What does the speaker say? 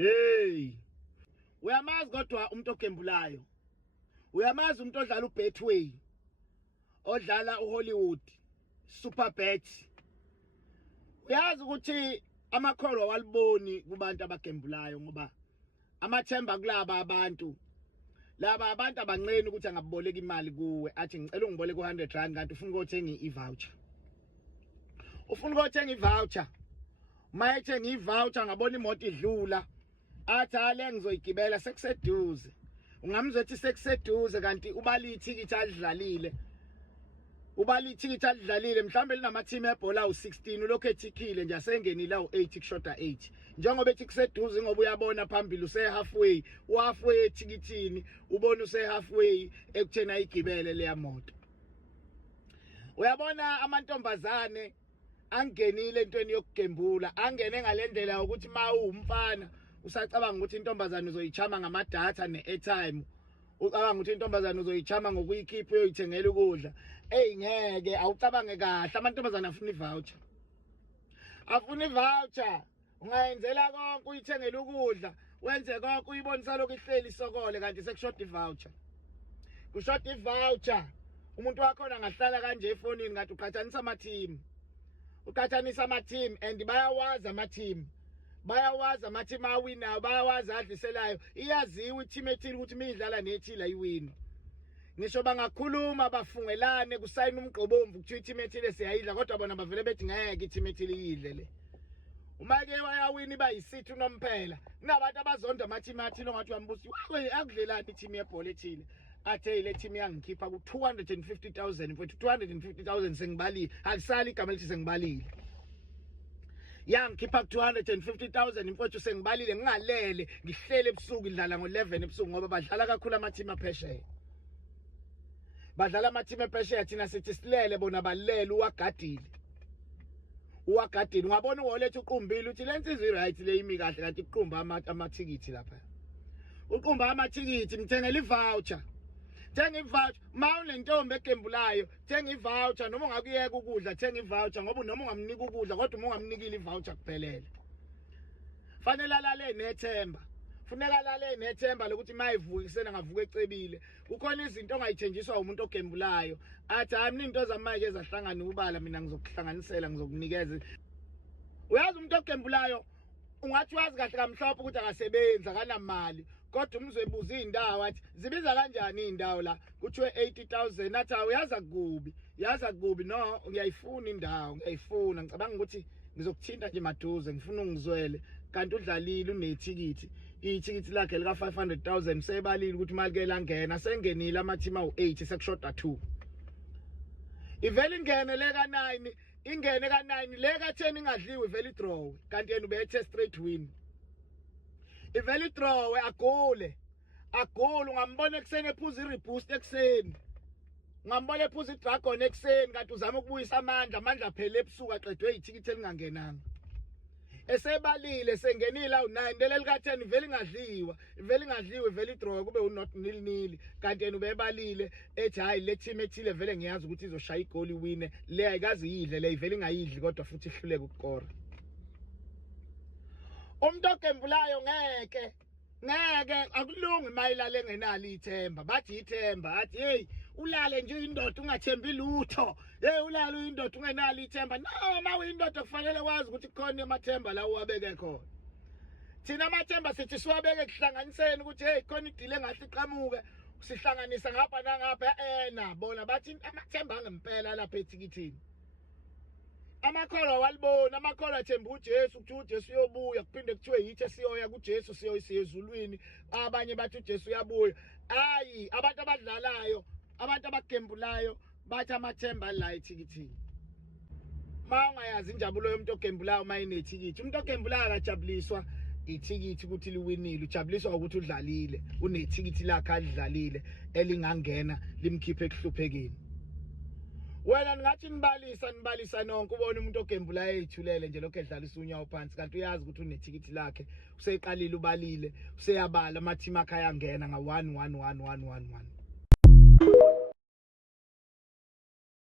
Hey, uyamazi kodwa umuntu ogembulayo. Uyamazi umuntu odlala uBetway, odlala uHollywood, Superbet. Uyazi ukuthi amakholwa waliboni kubantu abagembulayo ngoba amathemba kulaba abantu. Laba abantu abancane ukuthi angaboleka imali kuwe athi ngicela ungiboleke u100 kanti ufuna ukuthenga i-voucher. Ufuna ukuthenga i-voucher. Mayethenga i-voucher ngabona imoto idlula. Athi ale ngizoyigibela sekuseduze. Ungamzwethi sekuseduze kanti ubali ithikithi alidlalile. Ubali ithikithi alidlalile mhlambe linama team ebhola u16 ulokho ethikile nje asengenile u8 kushoda 8. Njengoba ethi kuseduze ngoba uyabona phambili use halfway, halfway ethikithini, ubona use halfway ekuthena igibele leya moto. Uyabona amantombazane angenile entweni yokugembula, angene ngalendlela ukuthi umfana usacabanga ukuthi intombazane uzoyichama ngamadatha ne-airtime. Ucabanga ukuthi intombazane uzoyichama ngokuyikhipha uyoyithengela ukudla. Ngeke awucabange kahle, amantombazane afuna i-voucher. Afuna i-voucher. Ungayenzela konke uyithengela ukudla, wenze konke uyibonisa lokho ihleli isokole kanti sekushoda i-voucher. Kushoda i-voucher. Umuntu wakhona ngahlala kanje efonini ngathi uqhathanisa ama-team. Uqhathanisa ama-team and bayawazi ama-team. Bayawazi ama-team awina, bayawazi adliselayo. Iyaziwa i-team ethile ukuthi midlala nethile ayiwini. Ngisho bangakhuluma bafungelane kusayina umgqobomvu ukuthi i-team ethile siyayidla kodwa bona bavele bethi ngeke i-team ethile iyidle le. Uma ke wayawina iba yisithu nomphela. Kunabantu abazonda ama-team athile ngathi uyambuza wawe akudlelani i-team yebhola ethile. Athe ile team yangikhipha ku250,000 mfowethu 250,000 sengibalile. Alisali igama elithi sengibalile. Yangikhipha ku250,000 mfowethu sengibalile ngingalele ngihlele ebusuku idlala ngo11 ebusuku ngoba badlala kakhulu ama-team aphesheya. Badlala ama-team aphesheya thina sithi silele bona balele uwagadile. Uwagadile ungabona uwoletha uqumbile uthi lensizi i-right le imi kahle kanti iqumba amathikithi lapha. Uqumba amathikithi ngithengela i-voucher. Thenga i-voucher ma unentombi egembulayo, thenga i-voucher noma ungakuyeka ukudla, thenga i-voucher ngoba noma ungamnika ukudla kodwa uma ungamnikile i-voucher kuphelele. Fanele alale nethemba. Funeka alale nethemba lokuthi mayivuka isena ngavuka ecebile. Kukhona izinto ongayithenjiswa umuntu ogembulayo. Athi hayi into zamanje ezahlangana ubala mina ngizokuhlanganisela ngizokunikeza. Uyazi umuntu ogembulayo ungathi wazi kahle kamhlophe ukuthi akasebenzi akanamali. Kodwa umzwebuza indawo athi zibiza kanjani indawo la kuthiwe 80,000 athi uyaza kubi no ngiyayifuna indawo ngiyayifuna ngicabanga ukuthi ngizokuthinta nje maduze ngifuna ungizwele kanti udlalile unethikithi ithikithi lakhe lika 500,000 sebalile ukuthi imali ke langena sengenile ama-team awu8 sekushoda 2 ivele ingene le ka9 ingene ka9 le ka10 ingadliwe ivele idraw kanti yena ubethe straight win. Ivele draw agole ungambona ekseni ephuza i-reboost ekseni, ungambona ephuza i-dragon ekseni kanti uzama ukubuyisa amandla aphele ebusuku aqedwe ithikithi elingangenanga. Esebalile sengenile awu9 leli ka10 ivele ingadliwa ivele idraw kube u-not nil kanti yena ubebalile ethi hayi le team ethile vele ngiyazi ukuthi izoshaya igoli wine le ayikazi yidle le ivele ingayidli kodwa futhi ihluleke ukukora. Umuntu ogembulayo ngeke akulungi mayilale ngenalo ithemba. Bathi ithemba athi hey ulale nje indoda ungathembi lutho. Hey ulale uyindoda ungenalo ithemba. No ma uyindoda kufanele wazi ukuthi khona amathemba la uwabeke khona. Thina amathemba sithi siwabeke kuhlanganiseni ukuthi hey khona idile engahle iqhamuke sihlanganisa ngapha nangapha bona bathi amathemba angempela lapha ethikithini. Amakholwa walibona, amakholwa athemba uJesu ukuthi uJesu uyobuya kuphinde kuthiwe yithi siyoya kuJesu siya ezulwini. Abanye bathi uJesu uyabuya. Hayi abantu abadlalayo, abantu abagembulayo bathi amathemba la ethikithini. Ma ungayazi injabulo yomuntu ogembulayo mayinethikithi. Umuntu ogembulayo akajabuliswa ithikithi ukuthi liwinile, ujabuliswa ukuthi udlalile, unethikithi lakhe alidlalile elingangena limkhiphe ekuhluphekeni. Wena ngathi nibalisa nonke ubona umuntu ogembulayo eyithulele nje lokho edlalisa unyawo phansi kanti uyazi ukuthi unethikithi lakhe useqalile ubalile useyabala ama-team akhe ayangena nga 1 1 1 1 1 1.